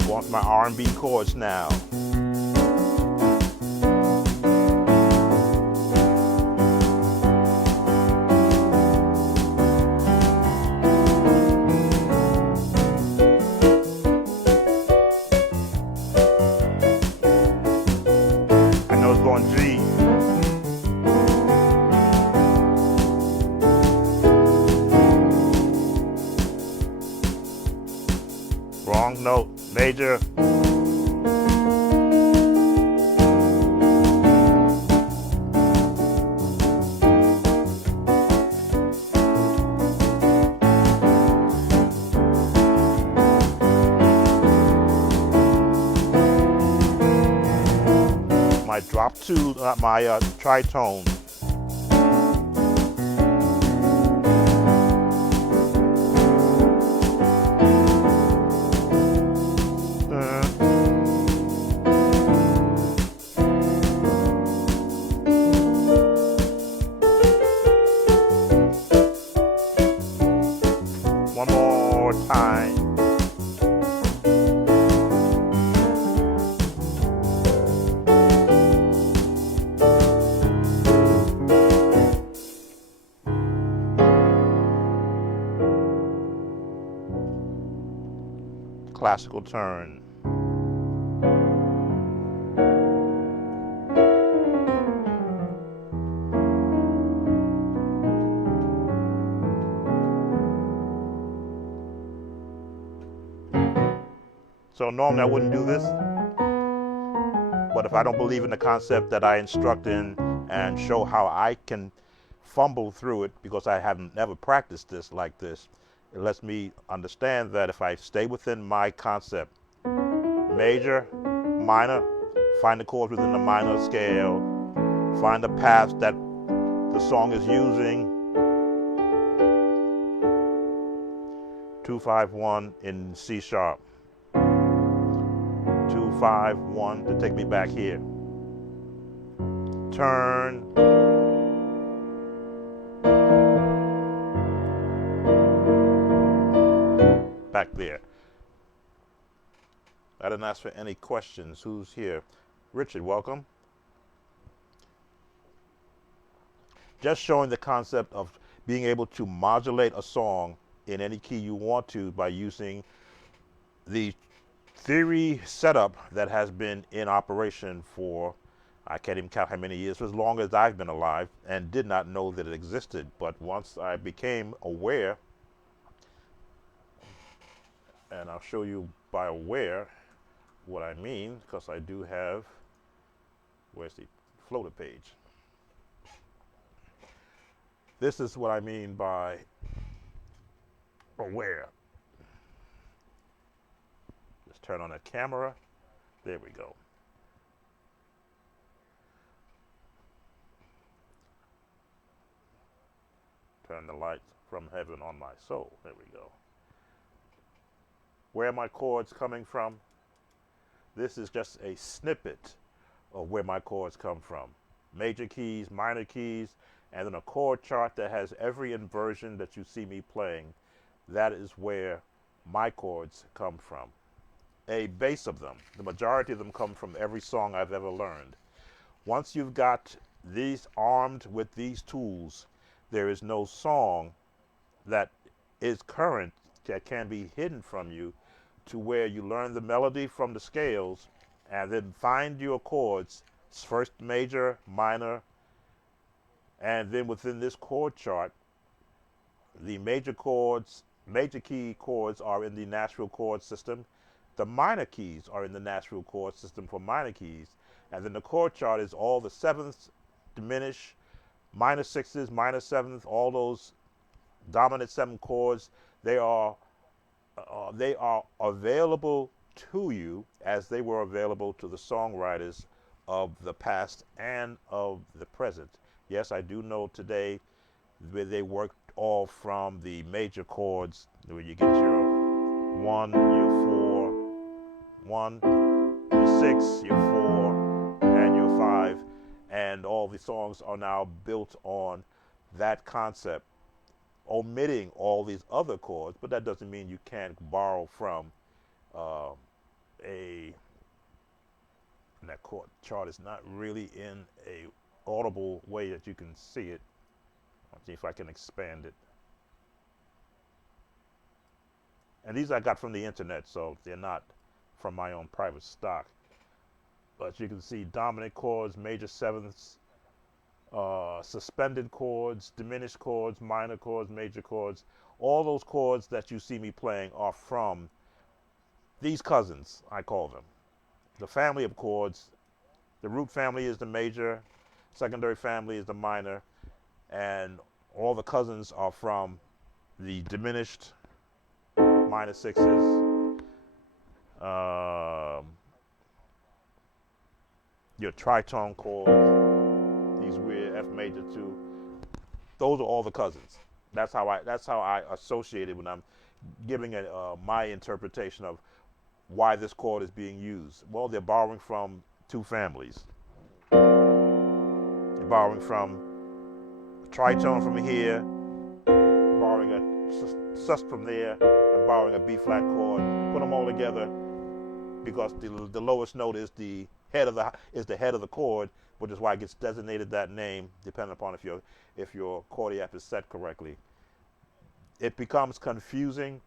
Want my R&B chords now. Going G. Wrong note, major. My drop two, my tritone. One more. classical turn. So normally I wouldn't do this, but if I don't believe in the concept that I instruct in and show how I can fumble through it, because I haven't never practiced this like this, it lets me understand that if I stay within my concept, major, minor, find the chords within the minor scale, find the paths that the song is using, 2-5-1 in C sharp, 2-5-1 to take me back here. Turn. Back there. I didn't ask for any questions. Who's here? Richard, welcome. Just showing the concept of being able to modulate a song in any key you want to by using the theory setup that has been in operation for, I can't even count how many years, for as long as I've been alive, and did not know that it existed. But once I became aware, and I'll show you by aware what I mean, because I do have, where's the floater page? This is what I mean by aware. Let's turn on the camera. There we go. Turn the light from heaven on my soul. There we go. Where are my chords coming from? This is just a snippet of where my chords come from. Major keys, minor keys, and then a chord chart that has every inversion that you see me playing. That is where my chords come from. A base of them. The majority of them come from every song I've ever learned. Once you've got these armed with these tools, there is no song that is current that can be hidden from you, to where you learn the melody from the scales and then find your chords, first major, minor, and then within this chord chart, the major chords, major key chords are in the natural chord system. The minor keys are in the natural chord system for minor keys. And then the chord chart is all the sevenths, diminish, minor sixes, minor seventh, all those dominant seven chords. They are available to you as they were available to the songwriters of the past and of the present. Yes, I do know today where they worked all from the major chords, where you get your 1, your 4, 1, your 6, your 4, and your 5. And all the songs are now built on that concept, omitting all these other chords, but that doesn't mean you can't borrow from and that chord chart is not really in a audible way that you can see it. Let's see if I can expand it. And these I got from the internet, so they're not from my own private stock. But you can see dominant chords, major sevenths, suspended chords, diminished chords, minor chords, major chords. All those chords that you see me playing are from these cousins, I call them. The family of chords. The root family is the major, secondary family is the minor, and all the cousins are from the diminished, minor sixes, your tritone chords, these weird F major 2. Those are all the cousins. That's how I associate it when I'm giving my interpretation of why this chord is being used. Well, they're borrowing from two families. They're borrowing from a tritone from here, borrowing a sus from there, and borrowing a B flat chord. Put them all together because the lowest note is the head of the chord, which is why it gets designated that name, depending upon if your chordiap is set correctly. It becomes confusing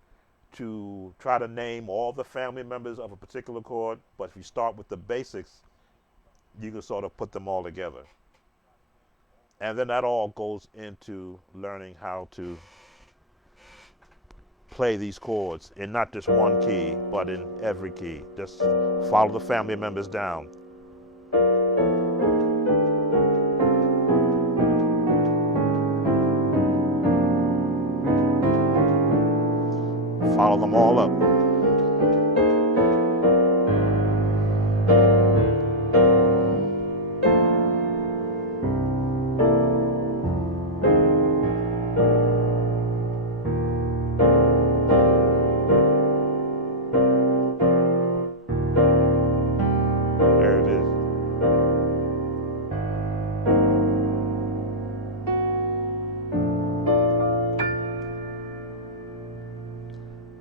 to try to name all the family members of a particular chord, but if you start with the basics, you can sort of put them all together. And then that all goes into learning how to play these chords in not just one key, but in every key. Just follow the family members down. Follow them all up. There it is.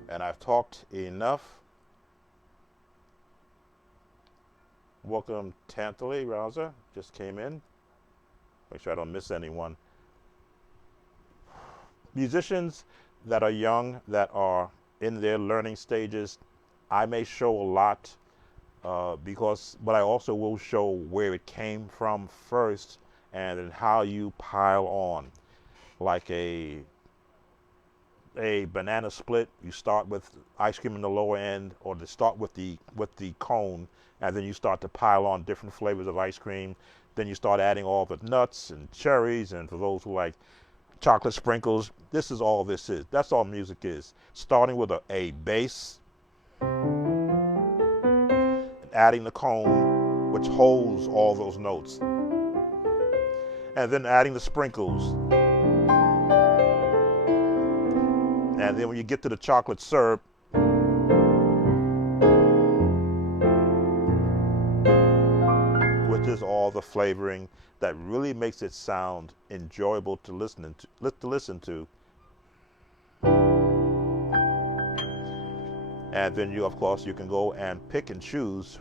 And I've talked enough. Welcome, Tantally Rouser, just came in. Make sure I don't miss anyone. Musicians that are young, that are in their learning stages, I may show a lot but I also will show where it came from first and then how you pile on. Like a banana split, you start with ice cream in the lower end, or to start with the cone, and then you start to pile on different flavors of ice cream. Then you start adding all the nuts and cherries, and for those who like chocolate sprinkles, this is all this is. That's all music is. Starting with a bass, adding the cone, which holds all those notes, and then adding the sprinkles. And then when you get to the chocolate syrup, which is all the flavoring that really makes it sound enjoyable to listen to. And then you, of course, you can go and pick and choose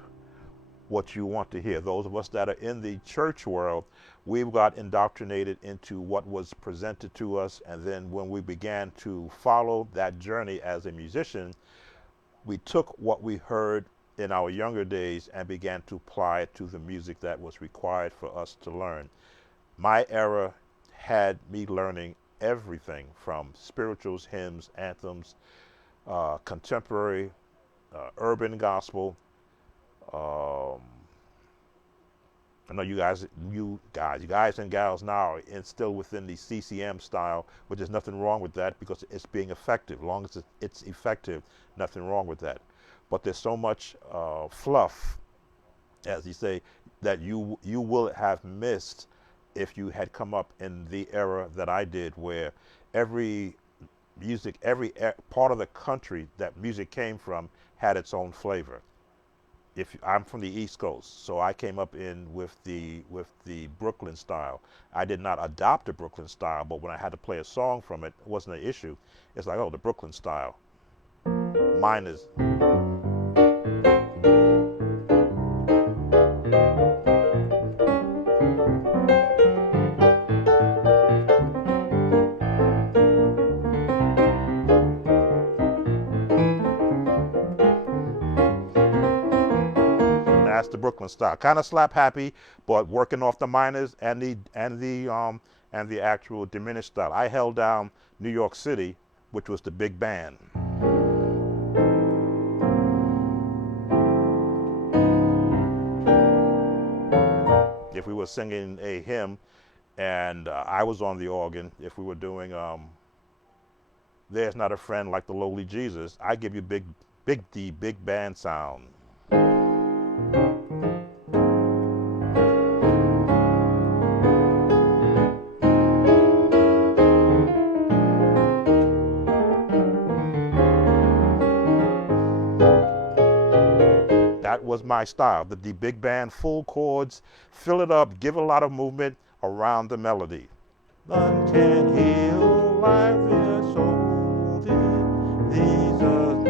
what you want to hear. Those of us that are in the church world, we've got indoctrinated into what was presented to us, and then when we began to follow that journey as a musician, we took what we heard in our younger days and began to apply it to the music that was required for us to learn. My era had me learning everything from spirituals, hymns, anthems, contemporary, urban gospel. I know you guys and gals now are still within the CCM style, which is nothing wrong with that because it's being effective. As long as it's effective, nothing wrong with that. But there's so much fluff, as you say, that you will have missed if you had come up in the era that I did, where every part of the country that music came from had its own flavor. I'm from the East Coast, so I came up in with the Brooklyn style. I did not adopt the Brooklyn style, but when I had to play a song from it, it wasn't an issue. It's like, oh, the Brooklyn style. Mine is. That's the Brooklyn style. Kind of slap happy, but working off the minors and the actual diminished style. I held down New York City, which was the big band. If we were singing a hymn, and I was on the organ, if we were doing "There's Not a Friend Like the Lowly Jesus," I give you big band sound. That was my style. The big band, full chords, fill it up, give a lot of movement around the melody. None can heal like this old Jesus.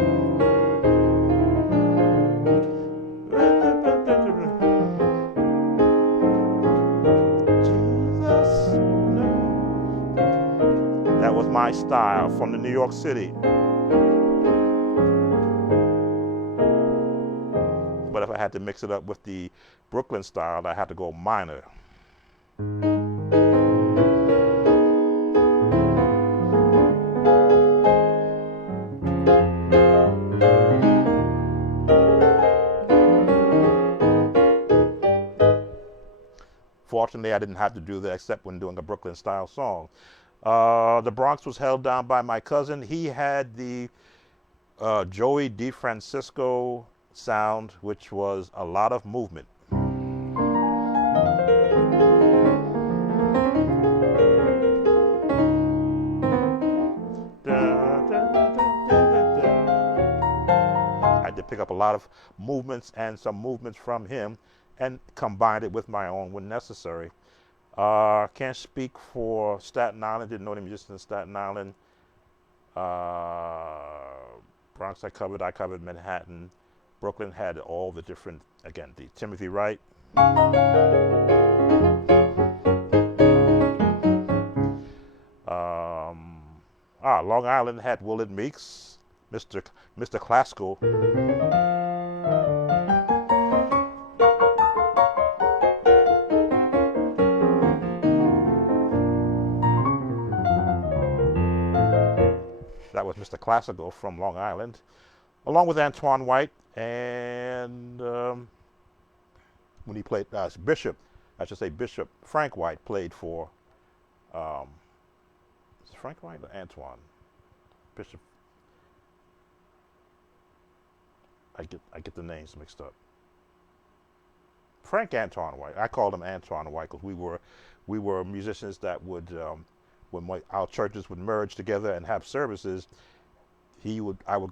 That was my style from the New York City. I had to mix it up with the Brooklyn style, I had to go minor. Fortunately, I didn't have to do that except when doing a Brooklyn style song. The Bronx was held down by my cousin. He had the Joey DeFrancisco sound, which was a lot of movement. I had to pick up a lot of movements and some movements from him and combine it with my own when necessary. Can't speak for Staten Island, didn't know any musicians in Staten Island. Bronx I covered Manhattan. Brooklyn had all the different, again, the Timothy Wright. Long Island had Willard Meeks, Mr. Classical. That was Mr. Classical from Long Island, along with Antoine White, and when he played Bishop, Frank White played for, is it Frank White or Antoine? Bishop. I get the names mixed up. Frank Antoine White. I called him Antoine White because we were musicians that would, when our churches would merge together and have services, I would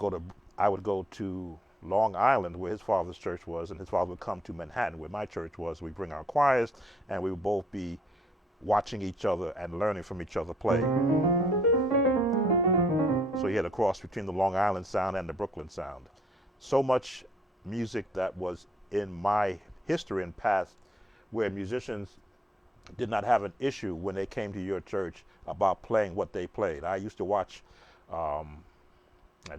go to Long Island where his father's church was, and his father would come to Manhattan where my church was. We'd bring our choirs, and we would both be watching each other and learning from each other play. So he had a cross between the Long Island sound and the Brooklyn sound. So much music that was in my history and past where musicians did not have an issue when they came to your church about playing what they played. I used to watch, I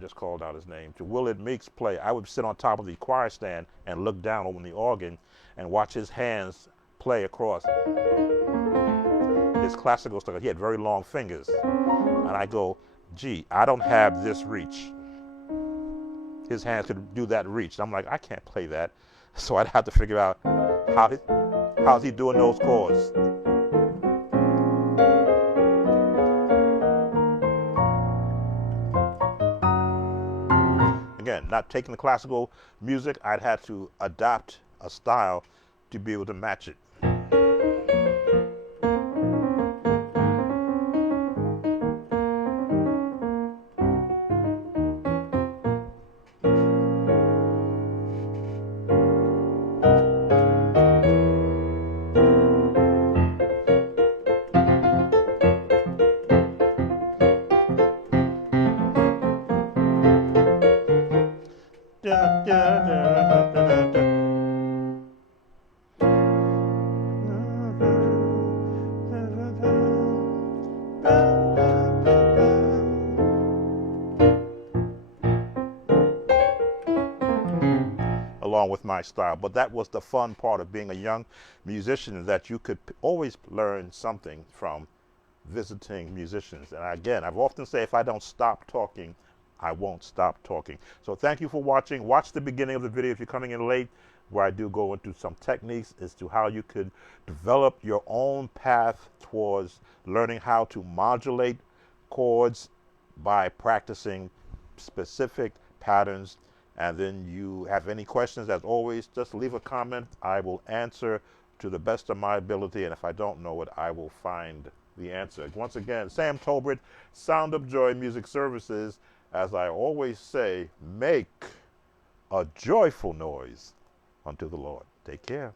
just called out his name, to Willard Meeks play. I would sit on top of the choir stand and look down on the organ and watch his hands play across his classical stuff. He had very long fingers. And I go, gee, I don't have this reach. His hands could do that reach. I'm like, I can't play that. So I'd have to figure out how's he doing those chords. Again, not taking the classical music, I'd have to adopt a style to be able to match it. Along with my style. But that was the fun part of being a young musician, that you could always learn something from visiting musicians. And again, I've often said, if I don't stop talking, I won't stop talking. So thank you for watching. Watch the beginning of the video if you're coming in late, where I do go into some techniques as to how you could develop your own path towards learning how to modulate chords by practicing specific patterns. And then you have any questions, as always, just leave a comment. I will answer to the best of my ability, and if I don't know it, I will find the answer. Once again, Sam Tolbert, Sound of Joy Music Services. As I always say, make a joyful noise unto the Lord. Take care.